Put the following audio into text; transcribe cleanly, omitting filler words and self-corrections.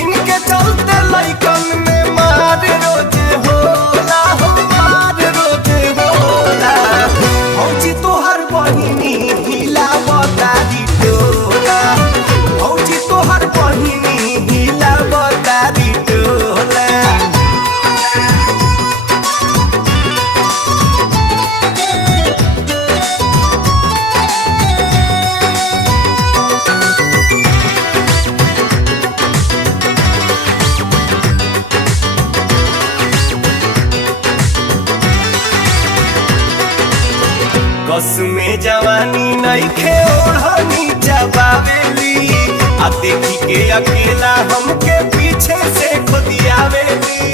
इनके चलते लइकन में मार रोज होला हो, मार रोज होला। भौजी तोहर बहिनी हिलावतारी टोला, भौजी तोहर बहिनी हिलावतारी टोला। कस में जवानी नइखे ओढ़नी जबावेली, आ देखी के अकेला हमके पीछे से खुदियावेली।